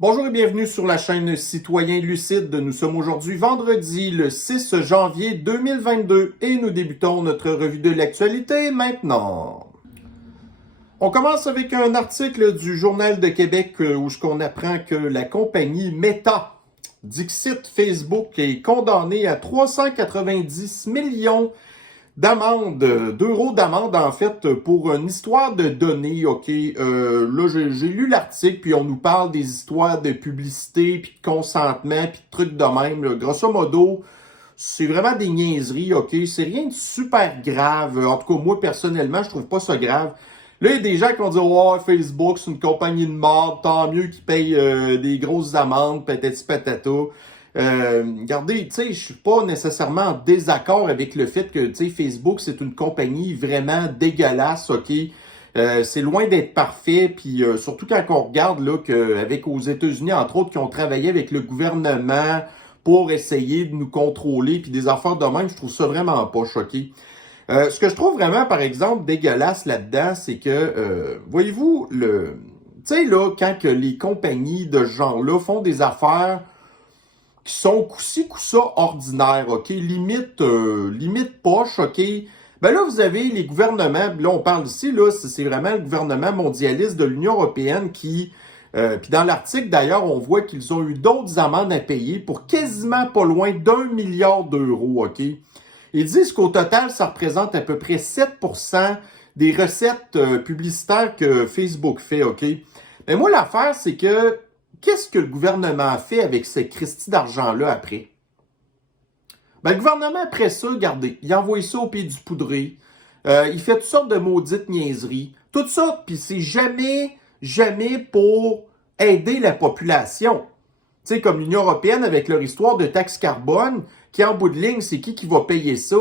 Bonjour et bienvenue sur la chaîne Citoyen Lucide. Nous sommes aujourd'hui vendredi le 6 janvier 2022 et nous débutons notre revue de l'actualité maintenant. On commence avec un article du Journal de Québec où on apprend que la compagnie Meta, dixit Facebook, est condamnée à 390 millions d'euros d'amende, en fait, pour une histoire de données, OK? Là, j'ai lu l'article, puis on nous parle des histoires de publicité, puis de consentement, puis de trucs de même. Là. Grosso modo, c'est vraiment des niaiseries, OK? C'est rien de super grave. En tout cas, moi, personnellement, je trouve pas ça grave. Là, il y a des gens qui vont dire « Oh, Facebook, c'est une compagnie de merde, tant mieux qu'ils payent des grosses amendes, patati patata. » Regardez, tu sais, je suis pas nécessairement en désaccord avec le fait que, tu sais, Facebook, c'est une compagnie vraiment dégueulasse, OK? C'est loin d'être parfait, puis surtout quand on regarde, là, qu'avec aux États-Unis, entre autres, qui ont travaillé avec le gouvernement pour essayer de nous contrôler, puis des affaires de même, je trouve ça vraiment pas choqué. Ce que je trouve vraiment, par exemple, dégueulasse là-dedans, c'est que, voyez-vous, tu sais, là, quand que les compagnies de ce genre-là font des affaires qui sont coup-ci, coup-ça ordinaires, OK? Limite poche, OK? Ben là, vous avez les gouvernements, là, on parle ici, là, c'est vraiment le gouvernement mondialiste de l'Union européenne qui... puis dans l'article, d'ailleurs, on voit qu'ils ont eu d'autres amendes à payer pour quasiment pas loin d'1 milliard d'euros, OK? Ils disent qu'au total, ça représente à peu près 7% des recettes publicitaires que Facebook fait, OK? Mais moi, l'affaire, c'est que qu'est-ce que le gouvernement a fait avec ces cristis d'argent-là après? Ben, le gouvernement, après ça, regardez, il envoie ça au pays du poudré. Il fait toutes sortes de maudites niaiseries. Tout ça, puis c'est jamais pour aider la population. Tu sais, comme l'Union européenne avec leur histoire de taxe carbone, qui en bout de ligne, c'est qui va payer ça?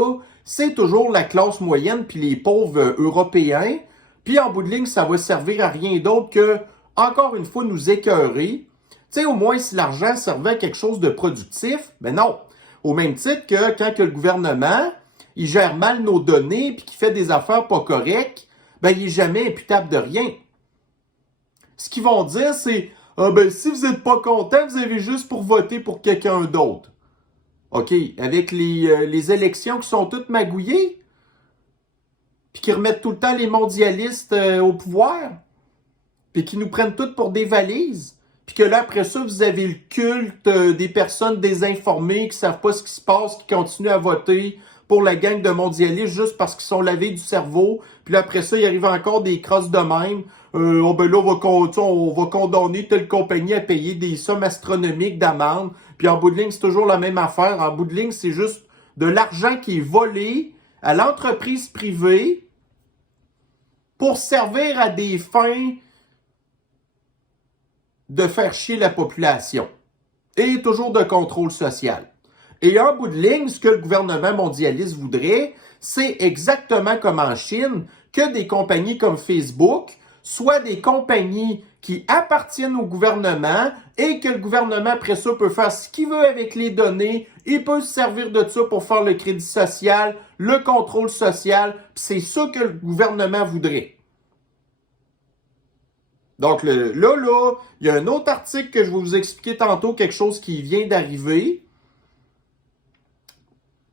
C'est toujours la classe moyenne puis les pauvres Européens. Puis en bout de ligne, ça va servir à rien d'autre que, encore une fois, nous écœurer. Tu sais, au moins, si l'argent servait à quelque chose de productif, ben non. Au même titre que quand que le gouvernement, il gère mal nos données puis qu'il fait des affaires pas correctes, ben il est jamais imputable de rien. Ce qu'ils vont dire, c'est ah ben si vous n'êtes pas content, vous avez juste pour voter pour quelqu'un d'autre. OK, avec les élections qui sont toutes magouillées, puis qui remettent tout le temps les mondialistes au pouvoir, puis qui nous prennent toutes pour des valises, puis que là, après ça, vous avez le culte des personnes désinformées qui savent pas ce qui se passe, qui continuent à voter pour la gang de mondialistes juste parce qu'ils sont lavés du cerveau. Puis là, après ça, il arrive encore des crosses de même. Oh ben là, on va condamner telle compagnie à payer des sommes astronomiques d'amende. Puis en bout de ligne, c'est toujours la même affaire. En bout de ligne, c'est juste de l'argent qui est volé à l'entreprise privée pour servir à des fins de faire chier la population. Et toujours de contrôle social. Et en bout de ligne, ce que le gouvernement mondialiste voudrait, c'est exactement comme en Chine, que des compagnies comme Facebook soient des compagnies qui appartiennent au gouvernement et que le gouvernement, après ça, peut faire ce qu'il veut avec les données. Il peut se servir de ça pour faire le crédit social, le contrôle social. C'est ça que le gouvernement voudrait. Donc là, il y a un autre article que je vais vous expliquer tantôt, quelque chose qui vient d'arriver.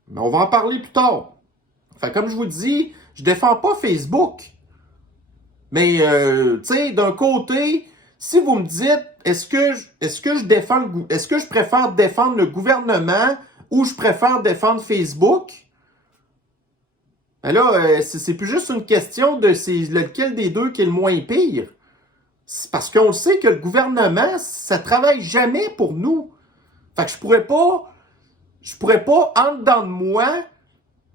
Mais on va en parler plus tard. Enfin, comme je vous dis, je défends pas Facebook. Mais, tu sais, d'un côté, si vous me dites, est-ce que je préfère défendre le gouvernement ou je préfère défendre Facebook? Ben là, c'est plus juste une question de c'est lequel des deux qui est le moins pire. C'est parce qu'on sait que le gouvernement, ça travaille jamais pour nous. Fait que je pourrais pas, en dedans de moi,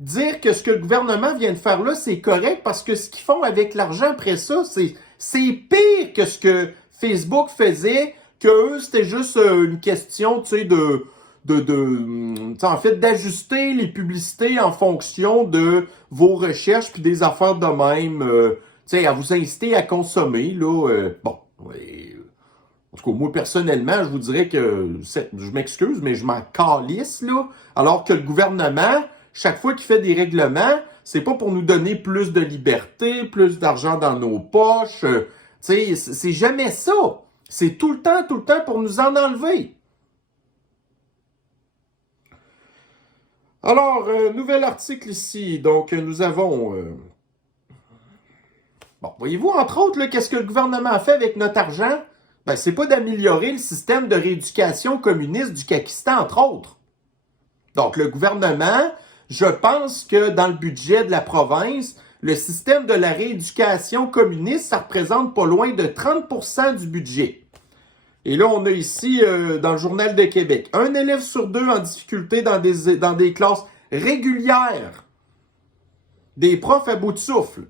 dire que ce que le gouvernement vient de faire là, c'est correct parce que ce qu'ils font avec l'argent après ça, c'est pire que ce que Facebook faisait, que eux, c'était juste une question, tu sais, en fait, d'ajuster les publicités en fonction de vos recherches puis des affaires de même, tu sais, à vous inciter à consommer, là, bon, ouais, en tout cas, moi, personnellement, je vous dirais que, je m'excuse, mais je m'en calisse, là. Alors que le gouvernement, chaque fois qu'il fait des règlements, c'est pas pour nous donner plus de liberté, plus d'argent dans nos poches. Tu sais, c'est jamais ça. C'est tout le temps pour nous en enlever. Alors, nouvel article ici. Donc, nous avons... Bon, voyez-vous, entre autres, qu'est-ce que le gouvernement a fait avec notre argent? Ben, c'est pas d'améliorer le système de rééducation communiste du Kakistan, entre autres. Donc, le gouvernement, je pense que dans le budget de la province, le système de la rééducation communiste, ça représente pas loin de 30% du budget. Et là, on a ici, dans le Journal de Québec, un élève sur deux en difficulté dans des classes régulières. Des profs à bout de souffle.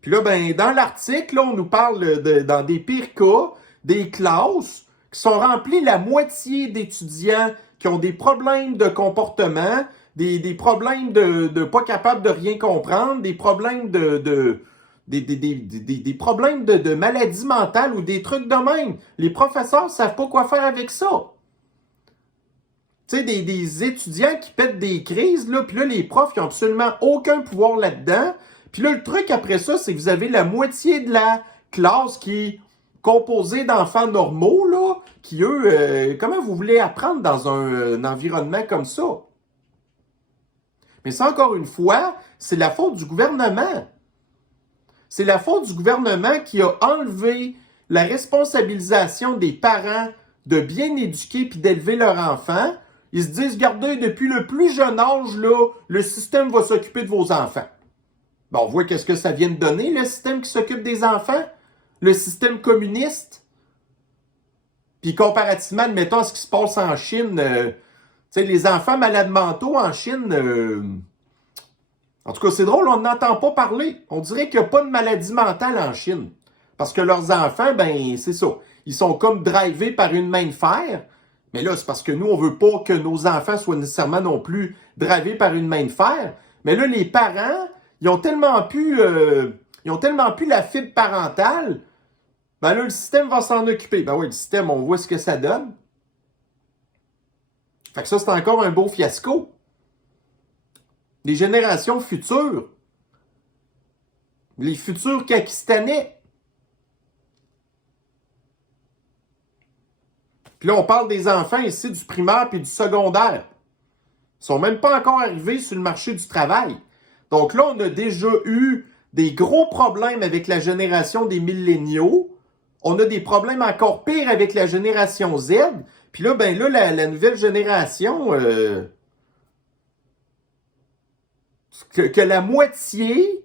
Puis là, ben, dans l'article, là, on nous parle, dans des pires cas, des classes qui sont remplies la moitié d'étudiants qui ont des problèmes de comportement, des problèmes de pas capables de rien comprendre, des problèmes des problèmes de maladie mentale ou des trucs de même. Les professeurs ne savent pas quoi faire avec ça. Tu sais, des étudiants qui pètent des crises, là, puis là, les profs, ils n'ont absolument aucun pouvoir là-dedans. Puis là, le truc après ça, c'est que vous avez la moitié de la classe qui est composée d'enfants normaux, là, qui, eux, comment vous voulez apprendre dans un environnement comme ça? Mais ça, encore une fois, c'est la faute du gouvernement. C'est la faute du gouvernement qui a enlevé la responsabilisation des parents de bien éduquer puis d'élever leurs enfants. Ils se disent, regardez, depuis le plus jeune âge, là, le système va s'occuper de vos enfants. Bon, on voit qu'est-ce que ça vient de donner, le système qui s'occupe des enfants, le système communiste. Puis comparativement, admettons, à ce qui se passe en Chine, tu sais, les enfants malades mentaux en Chine, en tout cas, c'est drôle, on n'entend pas parler. On dirait qu'il n'y a pas de maladie mentale en Chine. Parce que leurs enfants, ben, c'est ça. Ils sont comme drivés par une main de fer. Mais là, c'est parce que nous, on veut pas que nos enfants soient nécessairement non plus drivés par une main de fer. Mais là, les parents, ils ont tellement pu la fibre parentale, ben là, le système va s'en occuper. Ben oui, le système, on voit ce que ça donne. Fait que ça, c'est encore un beau fiasco. Les générations futures, les futurs Kakistanais. Puis là, on parle des enfants ici du primaire puis du secondaire. Ils sont même pas encore arrivés sur le marché du travail. Donc là, on a déjà eu des gros problèmes avec la génération des milléniaux. On a des problèmes encore pires avec la génération Z. Puis là, ben là, la nouvelle génération, que la moitié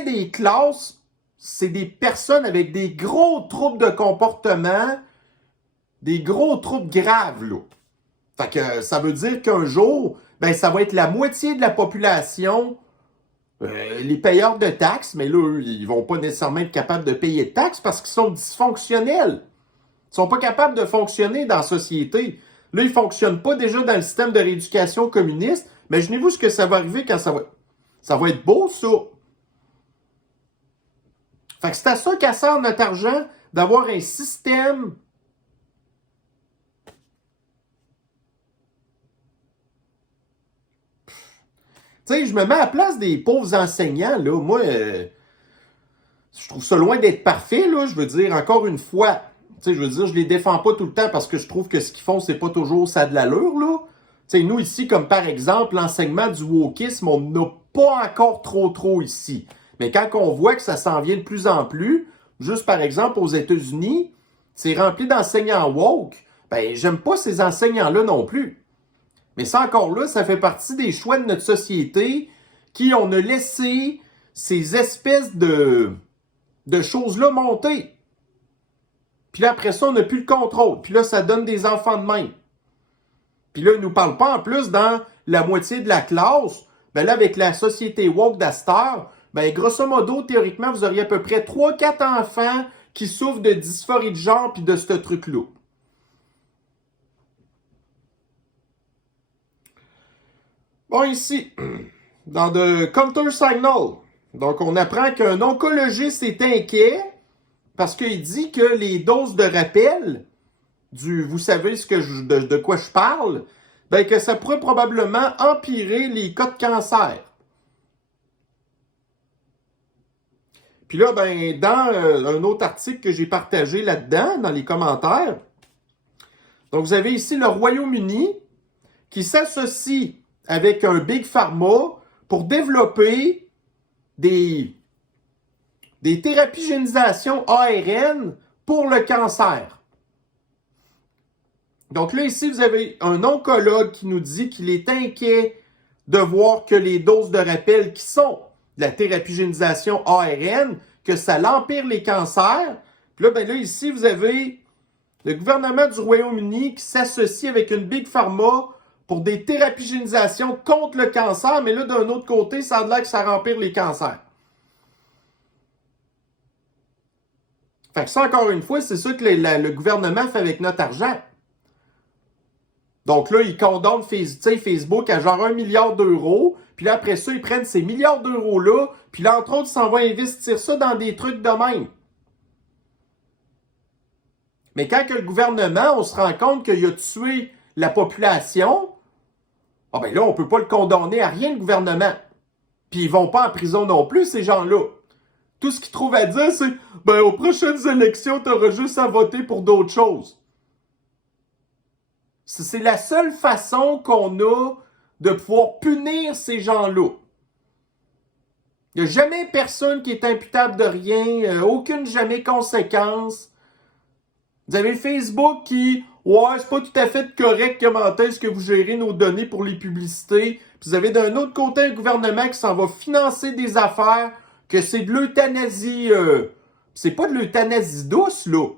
des classes, c'est des personnes avec des gros troubles de comportement, des gros troubles graves, là. Fait que ça veut dire qu'un jour, ben ça va être la moitié de la population, les payeurs de taxes, mais là, eux, ils vont pas nécessairement être capables de payer de taxes parce qu'ils sont dysfonctionnels. Ils sont pas capables de fonctionner dans la société. Là, ils fonctionnent pas déjà dans le système de rééducation communiste. Imaginez-vous ce que ça va arriver quand ça va être beau, ça. Fait que c'est à ça qu'à sert notre argent, d'avoir un système tu sais, je me mets à la place des pauvres enseignants, là. Moi, je trouve ça loin d'être parfait, là. Je veux dire, encore une fois, tu sais, je veux dire, je les défends pas tout le temps parce que je trouve que ce qu'ils font, c'est pas toujours ça de l'allure, là. Tu sais, nous, ici, comme par exemple, l'enseignement du wokisme, on n'a pas encore trop ici. Mais quand on voit que ça s'en vient de plus en plus, juste par exemple, aux États-Unis, c'est rempli d'enseignants woke, ben, j'aime pas ces enseignants-là non plus. Mais ça, encore là, ça fait partie des choix de notre société qui, on a laissé ces espèces de choses-là monter. Puis là, après ça, on n'a plus le contrôle. Puis là, ça donne des enfants de même. Puis là, ils ne nous parlent pas en plus dans la moitié de la classe. Ben là, avec la société woke d'Astor, ben grosso modo, théoriquement, vous auriez à peu près 3-4 enfants qui souffrent de dysphorie de genre puis de ce truc-là. Bon, ici, dans The Counter-Signal, donc on apprend qu'un oncologiste est inquiet parce qu'il dit que les doses de rappel, vous savez de quoi je parle, ben que ça pourrait probablement empirer les cas de cancer. Puis là, ben, dans un autre article que j'ai partagé là-dedans, dans les commentaires, donc vous avez ici le Royaume-Uni qui s'associe avec un Big Pharma pour développer des thérapies génisation ARN pour le cancer. Donc là, ici, vous avez un oncologue qui nous dit qu'il est inquiet de voir que les doses de rappel qui sont de la thérapie génisation ARN, que ça l'empire les cancers. Puis là, ben là, ici, vous avez le gouvernement du Royaume-Uni qui s'associe avec une Big Pharma pour des thérapies génisation contre le cancer, mais là, d'un autre côté, ça a l'air que ça empire les cancers. Fait que ça, encore une fois, c'est ça que le gouvernement fait avec notre argent. Donc là, ils condamnent Facebook à genre 1 milliard d'euros. Puis là, après ça, ils prennent ces milliards d'euros-là. Puis là, entre autres, ils s'en vont investir ça dans des trucs de même. Mais quand que le gouvernement, on se rend compte qu'il a tué la population, ah ben là, on ne peut pas le condamner à rien, le gouvernement. Puis ils vont pas en prison non plus, ces gens-là. Tout ce qu'ils trouvent à dire, c'est « Ben, aux prochaines élections, tu auras juste à voter pour d'autres choses. » C'est la seule façon qu'on a de pouvoir punir ces gens-là. Il n'y a jamais personne qui est imputable de rien, aucune jamais conséquence. Vous avez Facebook qui, ouais, c'est pas tout à fait correct comment est-ce que vous gérez nos données pour les publicités. Puis vous avez d'un autre côté un gouvernement qui s'en va financer des affaires, que c'est de l'euthanasie. C'est pas de l'euthanasie douce, là.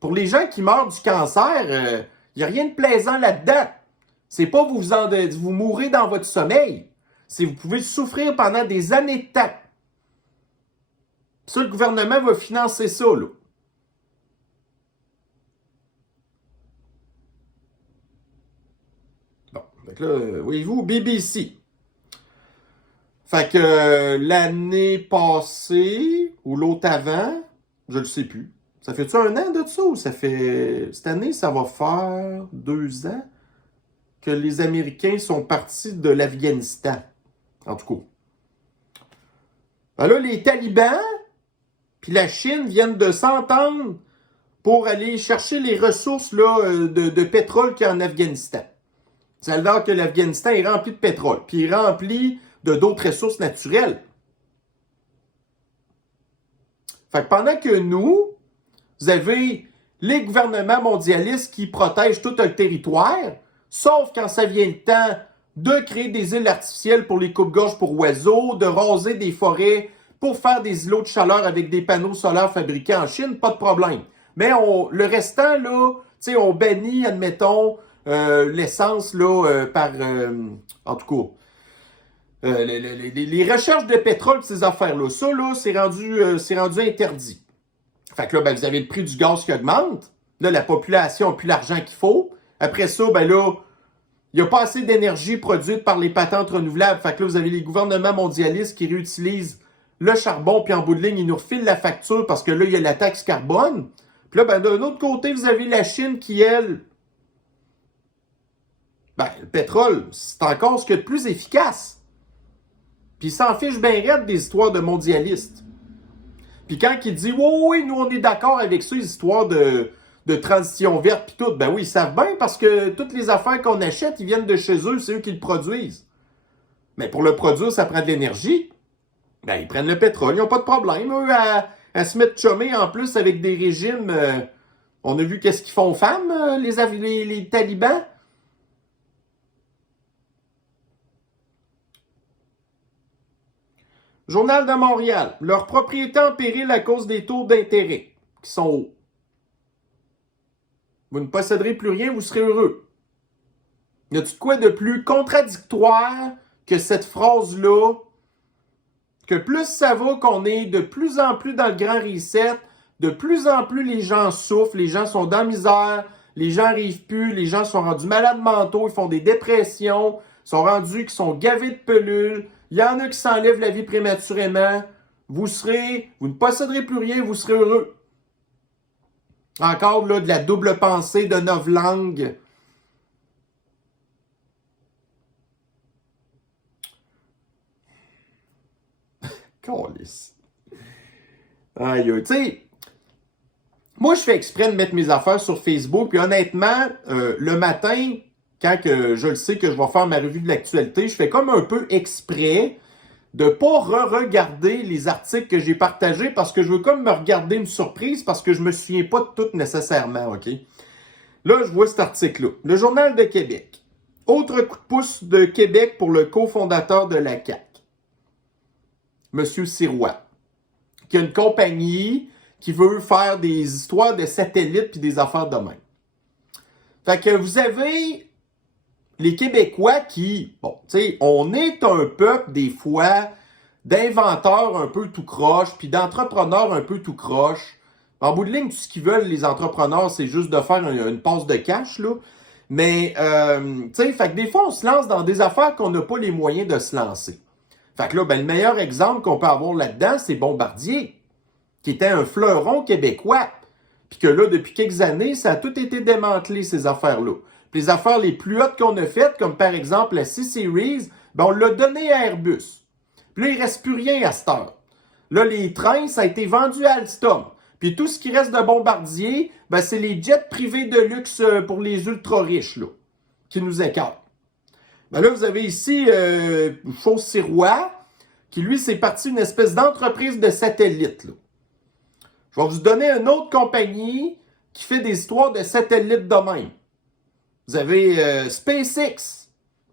Pour les gens qui meurent du cancer, il n'y a rien de plaisant là-dedans. C'est pas vous mourrez dans votre sommeil. C'est vous pouvez souffrir pendant des années de temps. Ça, le gouvernement va financer ça, là. Bon, donc là, voyez-vous, BBC. Fait que l'année passée, ou l'autre avant, je le sais plus. Ça fait-tu un an de ça ou ça fait... Cette année, ça va faire 2 ans que les Américains sont partis de l'Afghanistan. En tout cas. Ben là, les talibans puis la Chine viennent de s'entendre pour aller chercher les ressources là, de pétrole qu'il y a en Afghanistan. C'est alors que l'Afghanistan est rempli de pétrole, puis il est rempli de d'autres ressources naturelles. Fait que pendant que nous, vous avez les gouvernements mondialistes qui protègent tout le territoire, sauf quand ça vient le temps de créer des îles artificielles pour les coupes-gorges pour oiseaux, de raser des forêts pour faire des îlots de chaleur avec des panneaux solaires fabriqués en Chine, pas de problème. Mais le restant, là, tu sais, on bannit, admettons, l'essence, là, en tout cas, les recherches de pétrole, ces affaires-là, ça, là, c'est rendu interdit. Fait que là, ben, vous avez le prix du gaz qui augmente. Là, la population n'a plus l'argent qu'il faut. Après ça, ben là, il n'y a pas assez d'énergie produite par les patentes renouvelables. Fait que là, vous avez les gouvernements mondialistes qui réutilisent le charbon, puis en bout de ligne, ils nous refilent la facture parce que là, il y a la taxe carbone. Puis là, ben, d'un autre côté, vous avez la Chine qui, elle, ben, le pétrole, c'est encore ce qu'il y a de plus efficace. Puis il s'en fiche bien raide des histoires de mondialistes. Puis quand il dit « Oui, nous, on est d'accord avec ça, les histoires de transition verte puis tout », ben oui, ils savent bien parce que toutes les affaires qu'on achète, ils viennent de chez eux, c'est eux qui le produisent. Mais pour le produire, ça prend de l'énergie. Ben, ils prennent le pétrole, ils n'ont pas de problème, eux, à se mettre chômés en plus avec des régimes. On a vu qu'est-ce qu'ils font aux femmes, les talibans. Journal de Montréal. Leur propriété en péril à cause des taux d'intérêt qui sont hauts. Vous ne posséderez plus rien, vous serez heureux. Y a-t-il de quoi de plus contradictoire que cette phrase-là? Que plus ça va, qu'on est de plus en plus dans le grand reset, de plus en plus les gens souffrent, les gens sont dans la misère, les gens n'arrivent plus, les gens sont rendus malades mentaux, ils font des dépressions, sont rendus qui sont gavés de pelules, il y en a qui s'enlèvent la vie prématurément. Vous ne posséderez plus rien, vous serez heureux. Encore là, de la double pensée de novlangue. Câlisse. Aïe, tu sais, moi, je fais exprès de mettre mes affaires sur Facebook, puis honnêtement, le matin, quand que je le sais que je vais faire ma revue de l'actualité, je fais comme un peu exprès de pas re-regarder les articles que j'ai partagés parce que je veux comme me regarder une surprise parce que je me souviens pas de tout nécessairement, OK? Là, je vois cet article-là. Le Journal de Québec. Autre coup de pouce de Québec pour le cofondateur de la CAQ, Monsieur Sirois, qui a une compagnie qui veut faire des histoires de satellites puis des affaires de même. Fait que vous avez les Québécois qui, bon, tu sais, on est un peuple des fois d'inventeurs un peu tout croche, puis d'entrepreneurs un peu tout croche. En bout de ligne, tout ce qu'ils veulent, les entrepreneurs, c'est juste de faire une passe de cash, là. Mais, tu sais, fait que des fois, on se lance dans des affaires qu'on n'a pas les moyens de se lancer. Fait que là, ben, le meilleur exemple qu'on peut avoir là-dedans, c'est Bombardier, qui était un fleuron québécois. Puis que là, depuis quelques années, ça a tout été démantelé, ces affaires-là. Puis les affaires les plus hautes qu'on a faites, comme par exemple la C-Series, ben, on l'a donné à Airbus. Puis là, il ne reste plus rien à cette heure. Là, les trains, ça a été vendu à Alstom. Puis tout ce qui reste de Bombardier, ben, c'est les jets privés de luxe pour les ultra-riches, là, qui nous écartent. Ben là, vous avez ici Chose Sirois, qui lui, c'est parti une espèce d'entreprise de satellite, là. Je vais vous donner une autre compagnie qui fait des histoires de satellites de même. Vous avez SpaceX,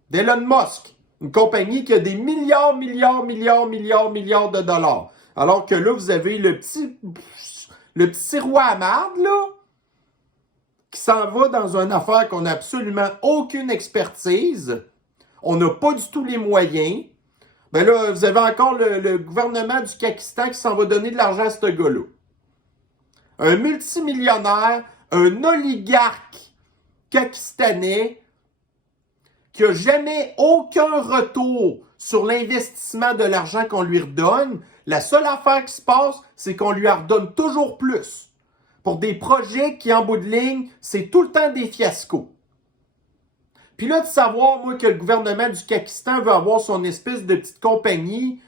d'Elon Musk, une compagnie qui a des milliards de dollars. Alors que là, vous avez le petit Sirois à marde, là, qui s'en va dans une affaire qu'on n'a absolument aucune expertise. On n'a pas du tout les moyens. Ben là, vous avez encore le gouvernement du Pakistan qui s'en va donner de l'argent à ce gars-là. Un multimillionnaire, un oligarque pakistanais qui n'a jamais aucun retour sur l'investissement de l'argent qu'on lui redonne. La seule affaire qui se passe, c'est qu'on lui en redonne toujours plus. Pour des projets qui, en bout de ligne, c'est tout le temps des fiascos. Puis là, de savoir, moi, que le gouvernement du Pakistan veut avoir son espèce de petite compagnie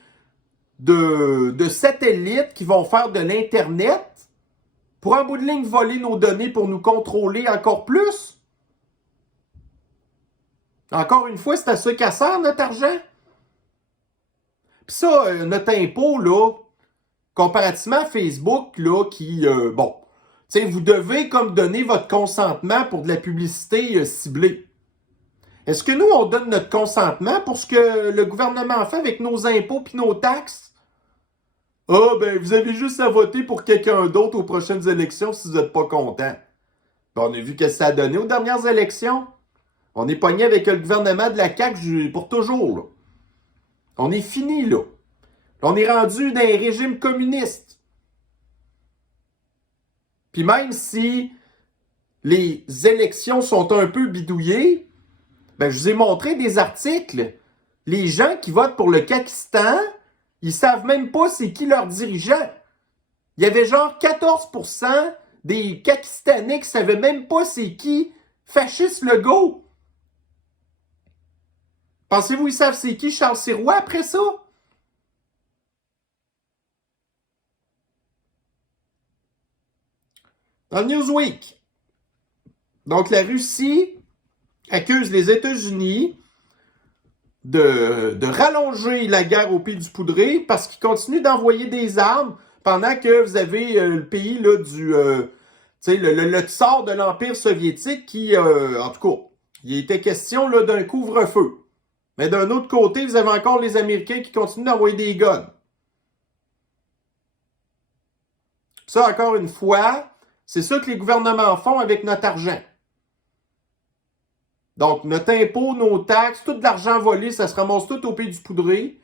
de satellites qui vont faire de l'Internet pour, en bout de ligne, voler nos données pour nous contrôler encore plus. Encore une fois, c'est à ça qu'à sert notre argent. Puis ça, notre impôt, là, comparativement à Facebook, là, qui, bon, tu sais, vous devez comme donner votre consentement pour de la publicité ciblée. Est-ce que nous, on donne notre consentement pour ce que le gouvernement fait avec nos impôts puis nos taxes? Ah, ben, vous avez juste à voter pour quelqu'un d'autre aux prochaines élections si vous n'êtes pas content. Ben, on a vu que ça a donné aux dernières élections. On est pogné avec le gouvernement de la CAQ pour toujours, là. On est fini, là. On est rendu dans un régime communiste. Puis même si les élections sont un peu bidouillées, ben, je vous ai montré des articles. Les gens qui votent pour le Pakistan, ils savent même pas c'est qui leur dirigeant. Il y avait genre 14% des Pakistanais qui savaient même pas c'est qui Fasciste Legault. Pensez-vous ils savent c'est qui Charles Sirois après ça? Dans Newsweek. Donc la Russie accuse les États-Unis de rallonger la guerre au pays du poudré parce qu'ils continuent d'envoyer des armes pendant que vous avez le pays là, le tsar de l'Empire soviétique qui, en tout cas, il était question là, d'un couvre-feu. Mais d'un autre côté, vous avez encore les Américains qui continuent d'envoyer des guns. Ça, encore une fois, c'est ça que les gouvernements font avec notre argent. Donc, notre impôt, nos taxes, tout l'argent volé, ça se ramasse tout au pays du poudré.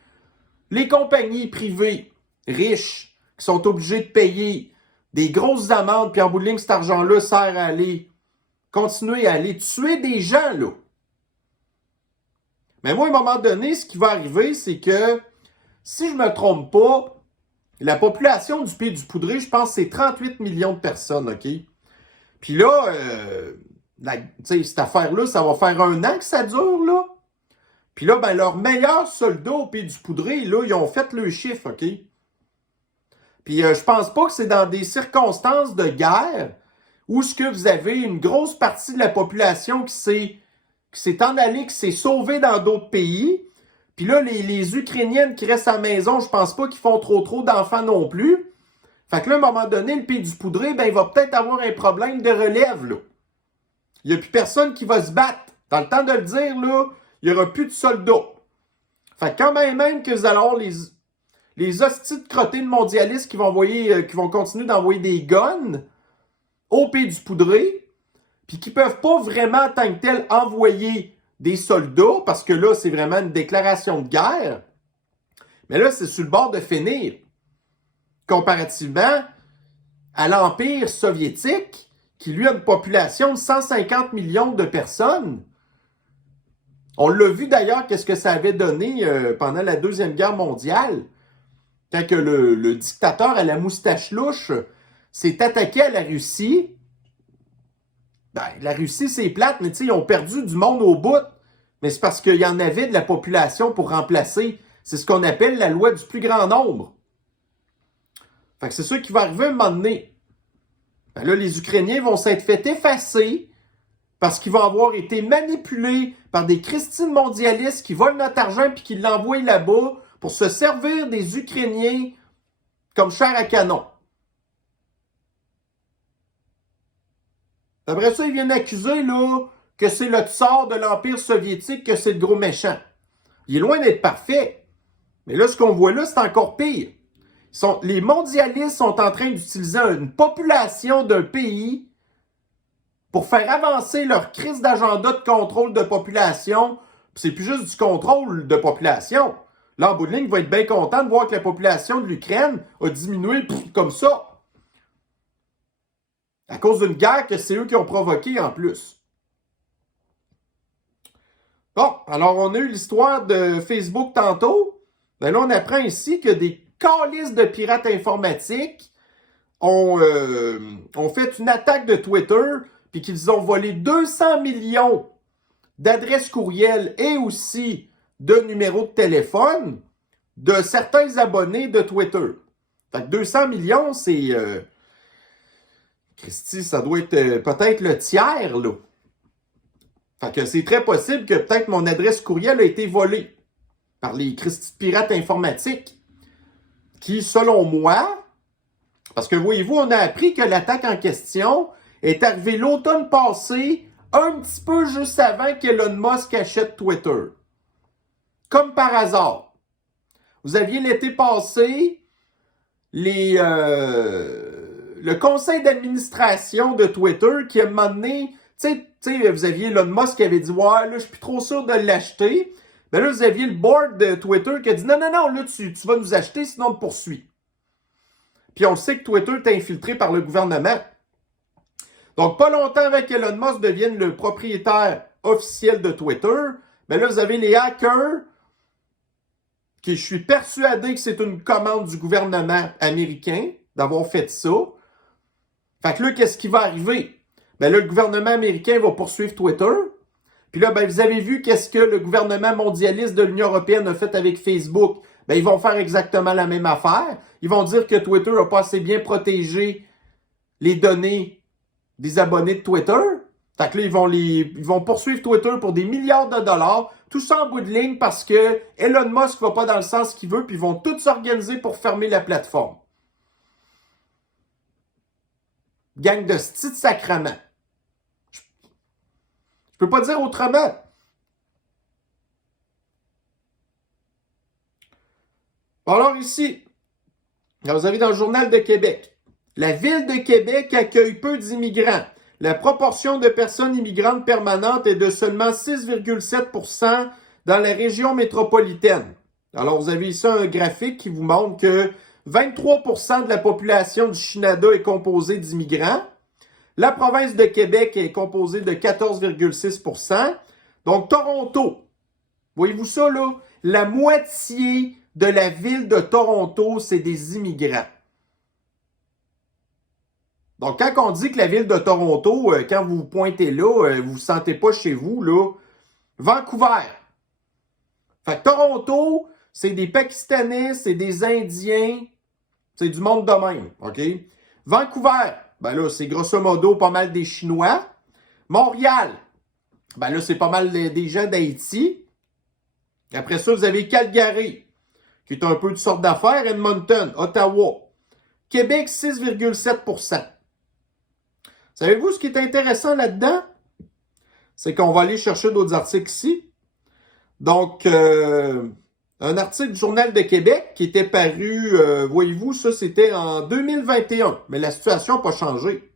Les compagnies privées riches qui sont obligées de payer des grosses amendes, puis en bout de ligne, cet argent-là sert à aller continuer à aller tuer des gens, là. Mais moi, à un moment donné, ce qui va arriver, c'est que, si je ne me trompe pas, la population du pays du poudré, je pense, c'est 38 millions de personnes, OK? Puis là, cette affaire-là, ça va faire 1 an que ça dure, là. Puis là, ben, leurs meilleurs soldats au pays du poudré, là, ils ont fait le chiffre, OK? Puis je pense pas que c'est dans des circonstances de guerre où ce que vous avez une grosse partie de la population qui s'est en allée, qui s'est sauvée dans d'autres pays. Puis là, les Ukrainiennes qui restent à la maison, je pense pas qu'ils font trop d'enfants non plus. Fait que là, à un moment donné, le pays du poudré, ben, il va peut-être avoir un problème de relève, là. Il n'y a plus personne qui va se battre. Dans le temps de le dire, là, il n'y aura plus de soldats. Fait que quand même que vous allez avoir les hosties de crottés de mondialistes qui vont continuer d'envoyer des guns au pays du poudré, puis qui peuvent pas vraiment, en tant que tel, envoyer des soldats, parce que là, c'est vraiment une déclaration de guerre. Mais là, c'est sur le bord de finir. Comparativement à l'Empire soviétique, qui lui a une population de 150 millions de personnes. On l'a vu d'ailleurs, qu'est-ce que ça avait donné pendant la Deuxième Guerre mondiale, quand que le dictateur à la moustache louche s'est attaqué à la Russie. Ben, la Russie, c'est plate, mais tu sais, ils ont perdu du monde au bout. Mais c'est parce qu'il y en avait de la population pour remplacer. C'est ce qu'on appelle la loi du plus grand nombre. Fait que c'est ça qui va arriver à un moment donné. Ben là, les Ukrainiens vont s'être fait effacer parce qu'ils vont avoir été manipulés par des Christines mondialistes qui volent notre argent puis qui l'envoient là-bas pour se servir des Ukrainiens comme chair à canon. Après ça, ils viennent accuser là, que c'est le tsar de l'Empire soviétique, que c'est le gros méchant. Il est loin d'être parfait. Mais là, ce qu'on voit là, c'est encore pire. Les mondialistes sont en train d'utiliser une population d'un pays pour faire avancer leur crise d'agenda de contrôle de population. Puis c'est plus juste du contrôle de population. Là, en bout de ligne, il va être bien content de voir que la population de l'Ukraine a diminué comme ça. À cause d'une guerre que c'est eux qui ont provoquée en plus. Bon, alors on a eu l'histoire de Facebook tantôt. Ben là, on apprend ici que des calices de pirates informatiques ont fait une attaque de Twitter puis qu'ils ont volé 200 millions d'adresses courriels et aussi de numéros de téléphone de certains abonnés de Twitter. Fait que 200 millions, c'est... Christy, ça doit être peut-être le tiers, là. Fait que c'est très possible que peut-être mon adresse courriel a été volée par les Christy pirates informatiques qui, selon moi, parce que voyez-vous, on a appris que l'attaque en question est arrivée l'automne passé, un petit peu juste avant qu'Elon Musk achète Twitter. Comme par hasard. Vous aviez l'été passé le conseil d'administration de Twitter qui a demandé, tu sais, vous aviez Elon Musk qui avait dit « Ouais, là, je suis plus trop sûr de l'acheter. » Ben là, vous aviez le board de Twitter qui a dit « Non, là, tu vas nous acheter, sinon on te poursuit. » Puis on le sait que Twitter est infiltré par le gouvernement. Donc, pas longtemps avant qu'Elon Musk devienne le propriétaire officiel de Twitter, ben là, vous avez les hackers, qui je suis persuadé que c'est une commande du gouvernement américain d'avoir fait ça. Fait que là, qu'est-ce qui va arriver? Ben là, le gouvernement américain va poursuivre Twitter. Puis là, ben, vous avez vu qu'est-ce que le gouvernement mondialiste de l'Union européenne a fait avec Facebook. Ben, ils vont faire exactement la même affaire. Ils vont dire que Twitter n'a pas assez bien protégé les données des abonnés de Twitter. Fait que là, ils vont poursuivre Twitter pour des milliards de dollars. Tout ça en bout de ligne parce que Elon Musk va pas dans le sens qu'il veut, puis ils vont tous s'organiser pour fermer la plateforme. Gang de sti de sacrement. Je peux pas dire autrement. Alors ici, vous avez dans le Journal de Québec, la ville de Québec accueille peu d'immigrants. La proportion de personnes immigrantes permanentes est de seulement 6,7% dans la région métropolitaine. Alors, vous avez ici un graphique qui vous montre que 23% de la population du Canada est composée d'immigrants. La province de Québec est composée de 14,6%. Donc, Toronto, voyez-vous ça là? La moitié de la ville de Toronto, c'est des immigrants. Donc, quand on dit que la ville de Toronto, quand vous vous pointez là, vous ne vous sentez pas chez vous, là, Vancouver. Fait que Toronto, c'est des Pakistanais, c'est des Indiens, C'est du monde de même, OK? Vancouver, ben là, c'est grosso modo pas mal des Chinois. Montréal, ben là, c'est pas mal des gens d'Haïti. Après ça, vous avez Calgary, qui est un peu de sorte d'affaires. Edmonton, Ottawa. Québec, 6,7%. Savez-vous ce qui est intéressant là-dedans? C'est qu'on va aller chercher d'autres articles ici. Donc, un article du Journal de Québec qui était paru, voyez-vous, ça c'était en 2021, mais la situation n'a pas changé.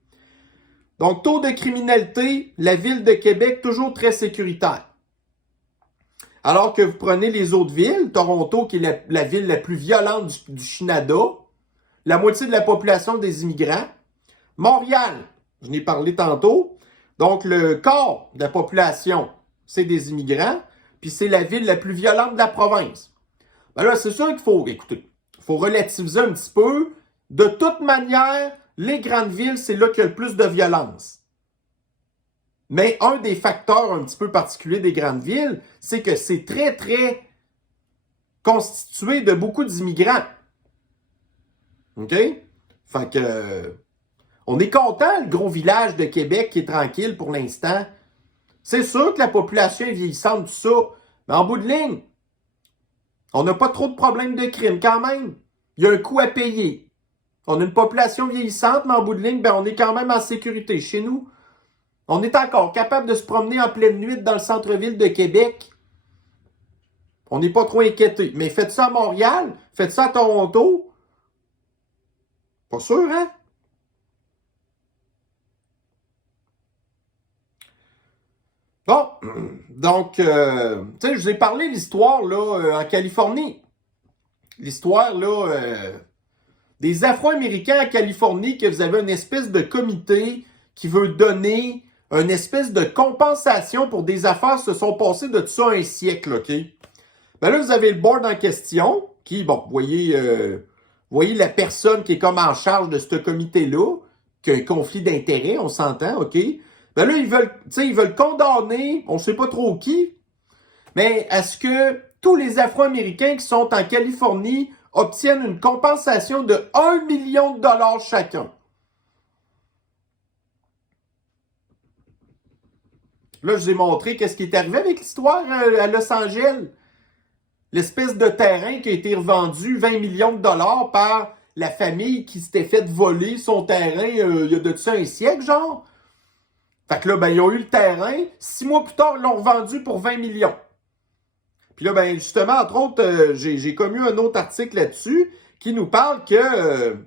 Donc, taux de criminalité, la ville de Québec toujours très sécuritaire. Alors que vous prenez les autres villes, Toronto qui est la ville la plus violente du Canada, la moitié de la population des immigrants. Montréal, je n'ai parlé tantôt, donc le quart de la population, c'est des immigrants, puis c'est la ville la plus violente de la province. Ben là, c'est sûr qu'il faut, écoutez, il faut relativiser un petit peu. De toute manière, les grandes villes, c'est là qu'il y a le plus de violence. Mais un des facteurs un petit peu particuliers des grandes villes, c'est que c'est très, très constitué de beaucoup d'immigrants. OK? Fait que, on est content, le gros village de Québec qui est tranquille pour l'instant. C'est sûr que la population est vieillissante, tout ça. Mais en bout de ligne, on n'a pas trop de problèmes de crime quand même. Il y a un coût à payer. On a une population vieillissante, mais en bout de ligne, ben, on est quand même en sécurité. Chez nous, on est encore capable de se promener en pleine nuit dans le centre-ville de Québec. On n'est pas trop inquiété. Mais faites ça à Montréal, faites ça à Toronto. Pas sûr, hein? Bon, donc, tu sais, je vous ai parlé de l'histoire, là, en Californie. L'histoire, là, des Afro-Américains en Californie, que vous avez une espèce de comité qui veut donner une espèce de compensation pour des affaires qui se sont passées de tout ça un siècle, OK? Ben là, vous avez le board en question, qui, bon, vous voyez la personne qui est comme en charge de ce comité-là, qui a un conflit d'intérêts, on s'entend, OK? Ben là, ils veulent condamner, on ne sait pas trop qui, mais est-ce que tous les Afro-Américains qui sont en Californie obtiennent une compensation de 1 million de dollars chacun? Là, je vous ai montré qu'est-ce qui est arrivé avec l'histoire à Los Angeles. L'espèce de terrain qui a été revendu 20 millions de dollars par la famille qui s'était fait voler son terrain il y a de ça un siècle, genre. Fait que là, ben, ils ont eu le terrain. 6 mois plus tard, ils l'ont revendu pour 20 millions. Puis là, ben, justement, entre autres, j'ai commis un autre article là-dessus qui nous parle que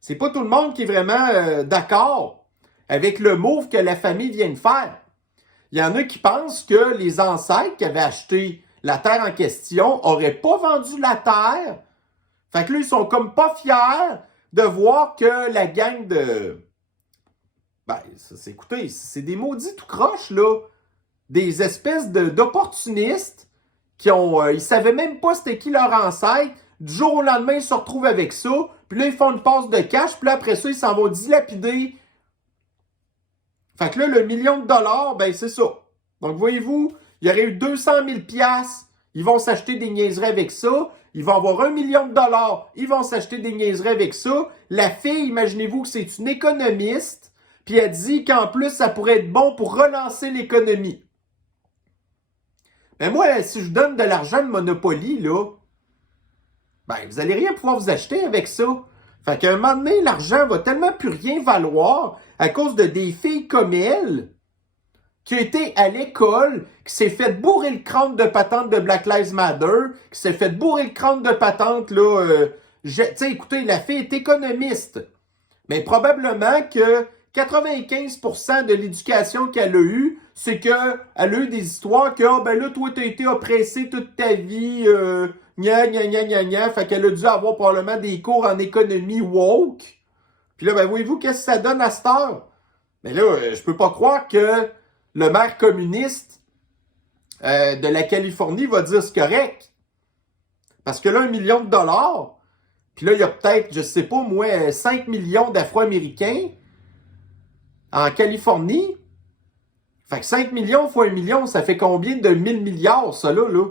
c'est pas tout le monde qui est vraiment d'accord avec le move que la famille vient de faire. Il y en a qui pensent que les ancêtres qui avaient acheté la terre en question n'auraient pas vendu la terre. Fait que là, ils sont comme pas fiers de voir que la gang de... Ben, écoutez, c'est des maudits tout croche, là. Des espèces d'opportunistes qui ont... ils savaient même pas c'était qui leur ancêtre. Du jour au lendemain, ils se retrouvent avec ça. Puis là, ils font une passe de cash. Puis là, après ça, ils s'en vont dilapider. Fait que là, le million de dollars, ben c'est ça. Donc, voyez-vous, il y aurait eu 200 000 piastres. Ils vont s'acheter des niaiseries avec ça. Ils vont avoir 1 million de dollars. Ils vont s'acheter des niaiseries avec ça. La fille, imaginez-vous que c'est une économiste. Puis elle dit qu'en plus, ça pourrait être bon pour relancer l'économie. Mais moi, si je donne de l'argent de Monopoly, là, ben, vous allez rien pouvoir vous acheter avec ça. Fait qu'à un moment donné, l'argent va tellement plus rien valoir à cause de des filles comme elle, qui a été à l'école, qui s'est fait bourrer le crâne de patente de Black Lives Matter, qui s'est fait bourrer le crâne de patente, là, tu sais, écoutez, la fille est économiste. Mais probablement que 95% de l'éducation qu'elle a eue, c'est qu'elle a eu des histoires que, ah, ben là, toi, t'as été oppressé toute ta vie, gna, gna, gna, gna, gna. Fait qu'elle a dû avoir probablement des cours en économie woke. Puis là, ben, voyez-vous, qu'est-ce que ça donne à cette heure? Mais là, je peux pas croire que le maire communiste de la Californie va dire c'est correct. Parce que là, 1 million de dollars, puis là, il y a peut-être, je sais pas, moi, 5 millions d'Afro-Américains en Californie. Fait que 5 millions fois 1 million, ça fait combien de 1000 milliards, ça là?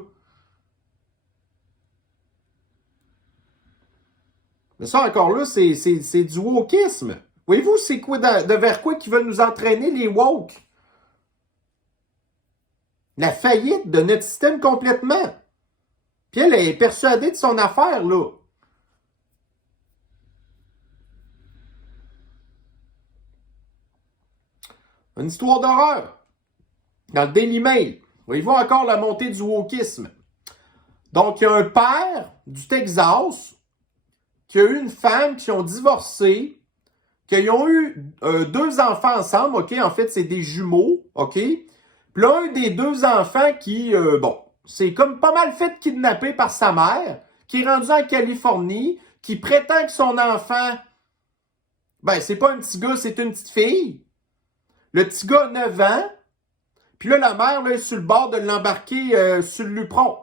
Mais ça, encore là, c'est du wokisme. Voyez-vous, c'est quoi de vers quoi qu'ils veulent nous entraîner, les woke? La faillite de notre système complètement. Puis elle est persuadée de son affaire, là. Une histoire d'horreur. Dans le Daily Mail. Voyez-vous encore la montée du wokisme. Donc, il y a un père du Texas qui a eu une femme qui ont divorcé, qui ont eu 2 enfants ensemble, OK? En fait, c'est des jumeaux, OK? Puis là, un des 2 enfants qui, c'est comme pas mal fait kidnapper par sa mère, qui est rendu en Californie, qui prétend que son enfant, c'est pas un petit gars, c'est une petite fille. Le petit gars a 9 ans, puis là, la mère là, est sur le bord de l'embarquer sur le Lupron.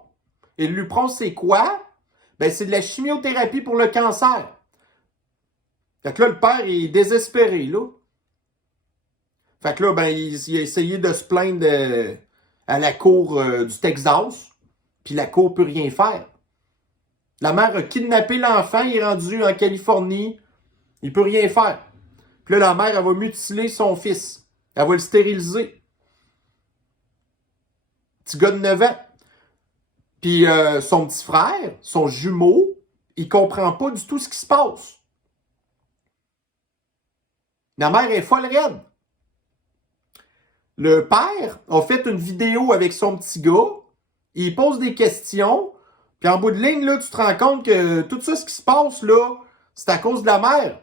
Et le Lupron, c'est quoi? C'est de la chimiothérapie pour le cancer. Fait que là, le père est désespéré, là. Fait que là, il a essayé de se plaindre à la cour du Texas, puis la cour peut rien faire. La mère a kidnappé l'enfant, il est rendu en Californie, il peut rien faire. Puis là, la mère, elle va mutiler son fils. Elle va le stériliser. Petit gars de 9 ans. Puis son petit frère, son jumeau, il comprend pas du tout ce qui se passe. La mère est folle raide. Le père a fait une vidéo avec son petit gars. Il pose des questions. Puis en bout de ligne, là, tu te rends compte que tout ça, ce qui se passe, là, c'est à cause de la mère.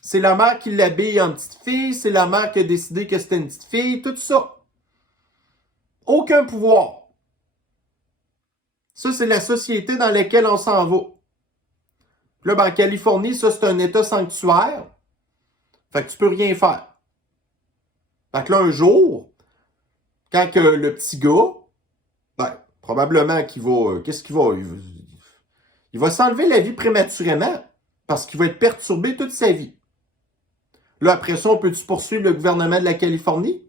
C'est la mère qui l'habille en petite fille. C'est la mère qui a décidé que c'était une petite fille. Tout ça. Aucun pouvoir. Ça, c'est la société dans laquelle on s'en va. Puis là, en Californie, ça, c'est un État sanctuaire. Fait que tu peux rien faire. Fait que là, un jour, quand que le petit gars, probablement qu'il va... Qu'est-ce qu'il va... Il va s'enlever la vie prématurément parce qu'il va être perturbé toute sa vie. Là, après ça, on peut-tu poursuivre le gouvernement de la Californie?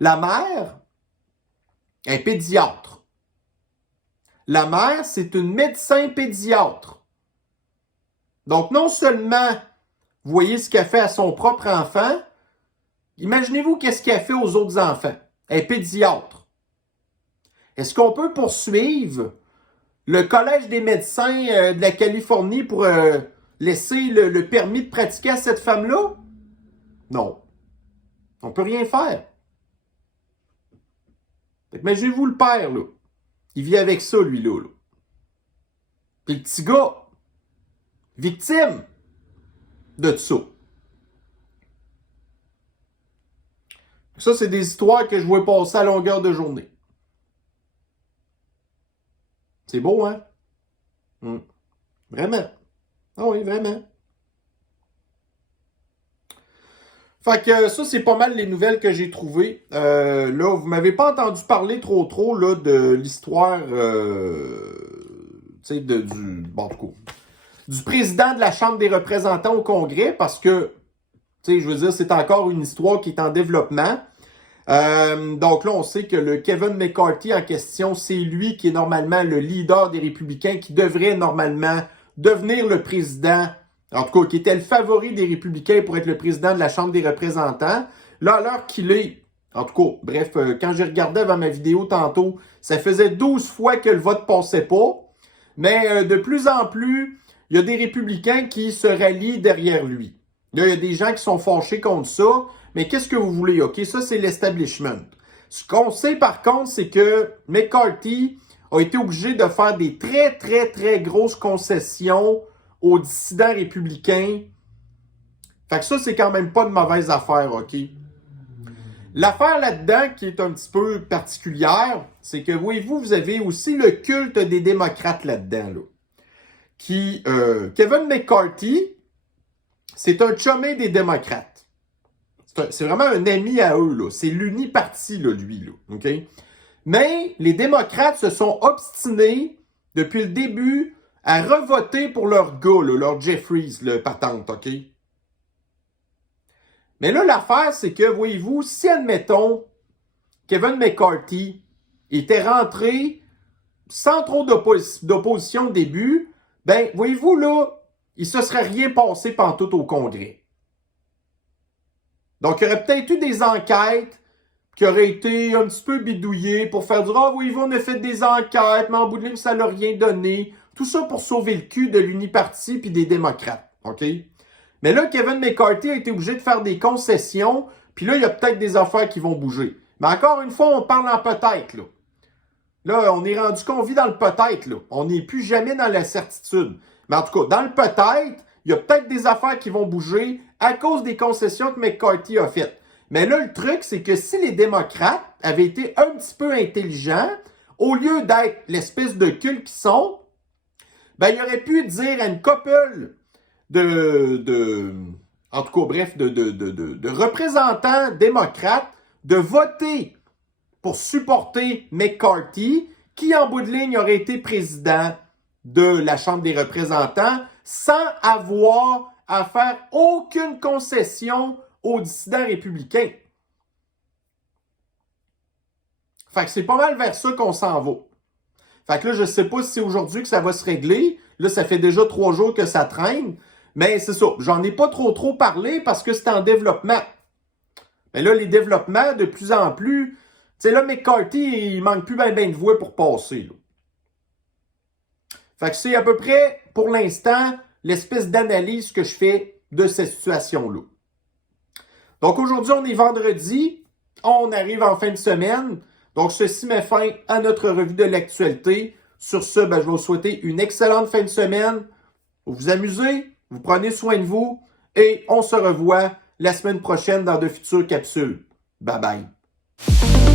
La mère est pédiatre. La mère, c'est une médecin pédiatre. Donc, non seulement, vous voyez ce qu'elle fait à son propre enfant, imaginez-vous qu'est-ce qu'elle fait aux autres enfants. Elle est pédiatre. Est-ce qu'on peut poursuivre le Collège des médecins de la Californie pour laisser le permis de pratiquer à cette femme-là? Non. On peut rien faire. Imaginez-vous le père, là. Il vit avec ça, lui-là. Là. Puis le petit gars, victime de ça. Ça, c'est des histoires que je vois passer à longueur de journée. C'est beau, hein? Vraiment. Ah oui, vraiment. Fait que ça, c'est pas mal les nouvelles que j'ai trouvées. Là, vous m'avez pas entendu parler trop là, de l'histoire du président de la Chambre des représentants au Congrès parce que, je veux dire, c'est encore une histoire qui est en développement. Donc là, on sait que le Kevin McCarthy en question, c'est lui qui est normalement le leader des républicains qui devrait normalement devenir le président, en tout cas, qui était le favori des républicains pour être le président de la Chambre des représentants. Là, à l'heure qu'il est, en tout cas, bref, quand j'ai regardé avant ma vidéo tantôt, ça faisait 12 fois que le vote passait pas. Mais de plus en plus, il y a des républicains qui se rallient derrière lui. Là, il y a des gens qui sont fâchés contre ça. Mais qu'est-ce que vous voulez? OK, ça, c'est l'establishment. Ce qu'on sait, par contre, c'est que McCarthy a été obligé de faire des très grosses concessions aux dissidents républicains. Fait que ça, c'est quand même pas de mauvaise affaire, OK? L'affaire là-dedans qui est un petit peu particulière, c'est que, voyez-vous, vous avez aussi le culte des démocrates là-dedans, là. Kevin McCarthy, c'est un chumé des démocrates. C'est vraiment un ami à eux, là. C'est l'uniparti, là, lui, là. OK? Mais les démocrates se sont obstinés depuis le début à revoter pour leur gars, là, leur Jeffries, le patente, OK? Mais là, l'affaire, c'est que, voyez-vous, si, admettons, Kevin McCarthy était rentré sans trop d'opposition au début, voyez-vous, là, il se serait rien passé pantoute au Congrès. Donc, il y aurait peut-être eu des enquêtes qui auraient été un petit peu bidouillées pour faire dire « Ah oui, on a fait des enquêtes, mais en bout de ligne, ça n'a rien donné. » Tout ça pour sauver le cul de l'uniparti puis des démocrates. OK? Mais là, Kevin McCarthy a été obligé de faire des concessions, puis là, il y a peut-être des affaires qui vont bouger. Mais encore une fois, on parle en peut-être, là. Là, on est rendu qu'on vit dans le peut-être, là. On n'est plus jamais dans la certitude. Mais en tout cas, dans le peut-être, il y a peut-être des affaires qui vont bouger à cause des concessions que McCarthy a faites. Mais là, le truc, c'est que si les démocrates avaient été un petit peu intelligents, au lieu d'être l'espèce de cul qu'ils sont, ben, ils auraient pu dire à une couple en tout cas, bref, de représentants démocrates de voter pour supporter McCarthy, qui, en bout de ligne, aurait été président de la Chambre des représentants sans avoir à faire aucune concession aux dissidents républicains. Fait que c'est pas mal vers ça qu'on s'en va. Fait que là, je sais pas si c'est aujourd'hui que ça va se régler. Là, ça fait déjà 3 jours que ça traîne. Mais c'est ça. J'en ai pas trop parlé parce que c'est en développement. Mais là, les développements, de plus en plus... Tu sais, là, McCarthy, il manque plus ben de voix pour passer. Là. Fait que c'est à peu près, pour l'instant, l'espèce d'analyse que je fais de cette situation-là. Donc, aujourd'hui, on est vendredi. On arrive en fin de semaine. Donc, ceci met fin à notre revue de l'actualité. Sur ce, ben, je vais vous souhaiter une excellente fin de semaine. Vous vous amusez, vous prenez soin de vous et on se revoit la semaine prochaine dans de futures capsules. Bye bye.